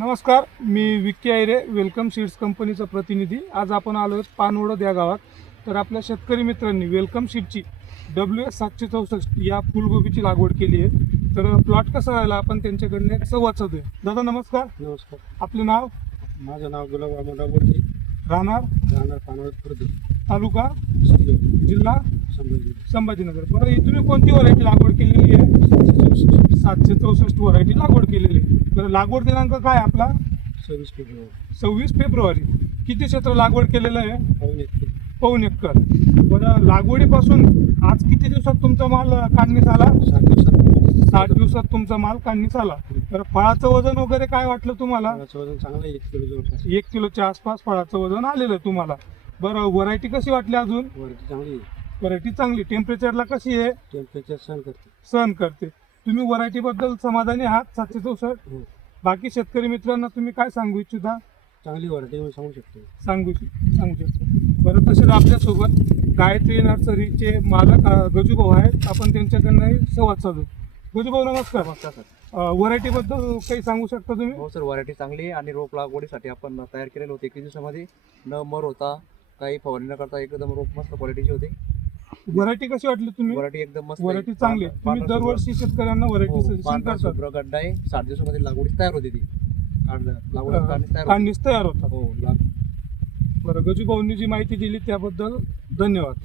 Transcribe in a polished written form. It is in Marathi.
नमस्कार, मी विक्की आयरे, वेलकम सीड्स कंपनीचा प्रतिनिधी. आज आपण आलो आहोत पानवडद या गावात. तर आपल्या शेतकरी मित्रांनी वेलकम सीडची WS764 या फुलगोबीची लागवड केली आहे. तर प्लॉट कसा राहिला आपण त्यांच्याकडनं एक संवाद साधूया. दादा नमस्कार. नमस्कार. आपले नाव? माझं नाव गुलाब अमोलराव बोडके, राहणार राहणार पानवड खुर्द, तालुका सिल्लोड, जिल्हा संभाजी. संभाजीनगर. बरं, ही तुम्ही कोणती व्हरायटी लागवड केलेली आहे? 764 व्हरायटी लागवड केलेली आहे. तर लागवड दिनांक काय आपला? 26 फेब्रुवारी. 26 फेब्रुवारी. किती क्षेत्र लागवड केलेलं आहे? पाऊण 1 एक एकर. बरं, लागवडीपासून आज किती दिवसात तुमचा माल काढणीस आला? 7 दिवसात. 60 दिवसात तुमचा माल काढणीस आला. तर फळाचं वजन वगैरे काय वाटलं तुम्हाला? फळाचं वजन चांगलं आहे, 1 किलो जवळपास. 1 किलोच्या आसपास फळाचं वजन आलेलं आहे तुम्हाला. बरं, व्हरायटी कशी वाटली अजून? वरती चांगली आहे. व्हरायटी चांगली. टेम्परेचरला कशी आहे? टेम्परेचर सहन करते. सहन करते. तुम्ही व्हरायटीबद्दल समाधानी आहात? 764. हो. बाकी शेतकरी मित्रांना तुम्ही काय सांगू इच्छिता? चांगली व्हरायटी म्हणून सांगू शकतो. सांगू शकतो. बरं, तसेच आपल्यासोबत गायत्री नर्सरीचे मालक गजूभाऊ आहेत. आपण त्यांच्याकडनंही संवाद साधू. गजूभाऊ नमस्कार. नमस्कार सर. व्हरायटीबद्दल काही सांगू शकता तुम्ही? हो सर, व्हरायटी चांगली आहे आणि रोप लागवडीसाठी आपण तयार केलेलं होते 21 दिवसामध्ये. न मर होता, काही फवारणी न करता एकदम रोप मस्त क्वालिटीचे होते. व्हरायटी कशी वाटली तुम्ही? व्हरायटी एकदम मस्त व्हरायटी चांगली आहे. तुम्ही दरवर्षी शेतकऱ्यांना व्हरायटी सजेशन करता. शुभ्र गड्डा आहे. 60 दिवसामध्ये लागवडी तयार होती ती. लागवड काढणीस तयार होती. काढणीस तयार होतात. हो बरं, गजूभाऊंनी जी माहिती दिली त्याबद्दल धन्यवाद.